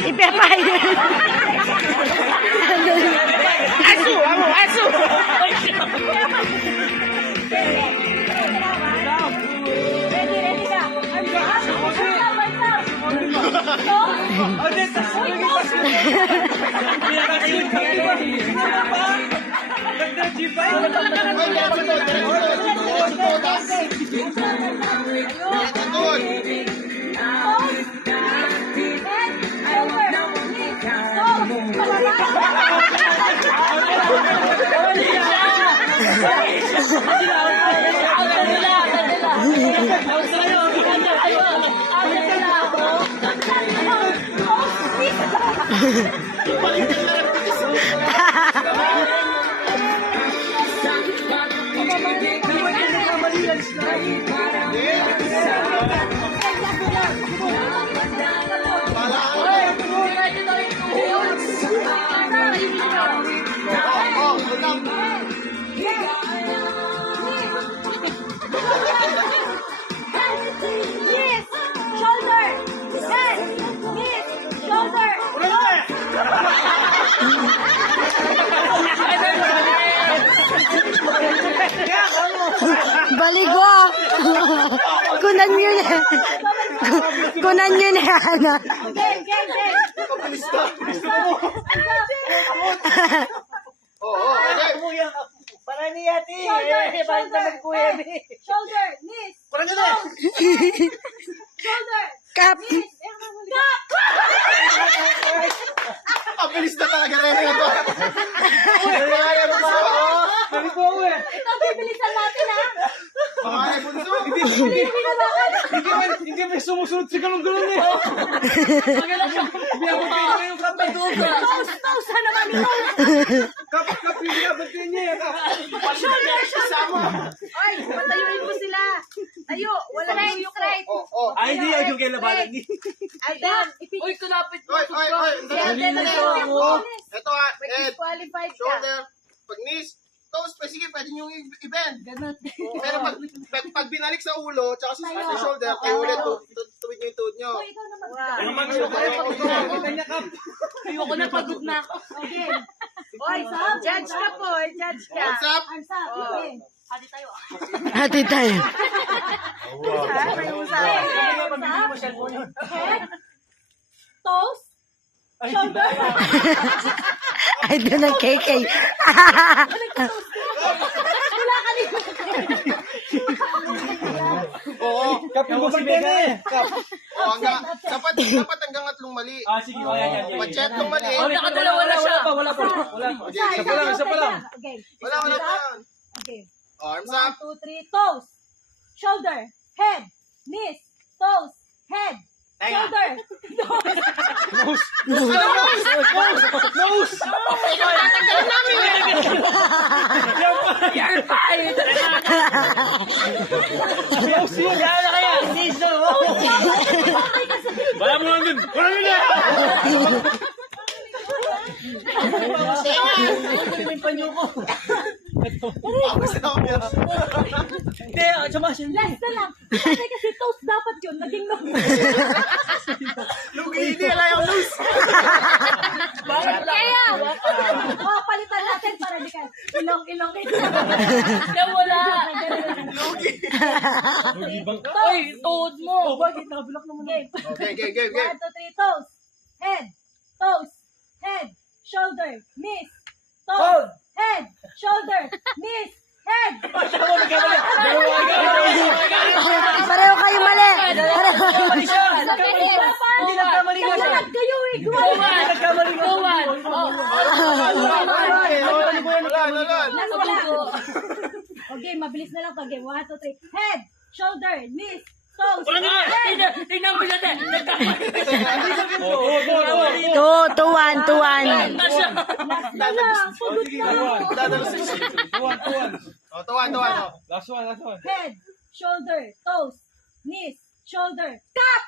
Ipepay. Asu! Amo! Asu! Ready ka? Baligwa. Kunan yun eh. Kunan yun eh. Ano? Para ni Yati. Shoulder, knees. Shoulder. Kap. Mabilis na talaga rin ito. Ito, bibilisan natin ha. Mga bunso. Hindi may sumusunod si galong-galong eh. Hindi ako kayo na yung kapay. Toast na naman ito. Kapag pinagabagin niya. Shoulder. Ay, patayuin mo sila. Tayo, wala na yung straight. Ay, hindi yung kailabanan niya. Ay, Dan. Uy, kulapit mo. Oy. Ito ha. Head, Qualified ka. shoulder, pag knees, toes, sige, pwede nyo i-bend. Pero pag binalik sa ulo, tsaka sa shoulder, kayo ulit, tuwid nyo yung tuhod nyo. Uy, ikaw naman. Ayoko na, pagod na ako. Okay. Oy, judge ka po. Judge ka. What's up? Arms up. Okay. Hati tayo. Head. Toes. Shoulder. Ay, doon ang KK. Wala ka dito. Oo. Kapag mo ba eh? Oo, dapat hanggang 3 mali. Sige. Yan. Pag-chetlong mali. Wala pa. Isa pa lang. Okay. Wala pa yan. Okay. Arms 1, up. 2, 3. Toes. Shoulder. Head. Knees. Toes. Head. Shoulder. Nose! Yan pa! Nose yun! Yan na kaya! Wala mo lang dun! Wala mo na! Yung panyo ko! Hindi, sumasin. Last na lang. Kasi toes dapat yun. Naging nose. Lugi, hindi. Wala yung loose. Kaya! Palitan natin para di ka. Ilong. Wala. Ay, toad mo! Bakit? Nakabilak naman. Okay. 1, 2, 3. Toes. Head. Toes. Head. Shoulder. Knees. Toes. Head. Shoulder. Knees. Head. Pareho kayo mali. Hindi nagkamali ka siya. Kayo eh. Nagkamali ka. Okay, mabilis na lang to. Game 1, 2, 3. Head. Shoulder. Knees. Toes. Tingnan mo siya. Two, one. Last na lang. Pagod na. Tuwan. Last one. Head. Shoulder. Toes. Knees. Shoulder. Cut!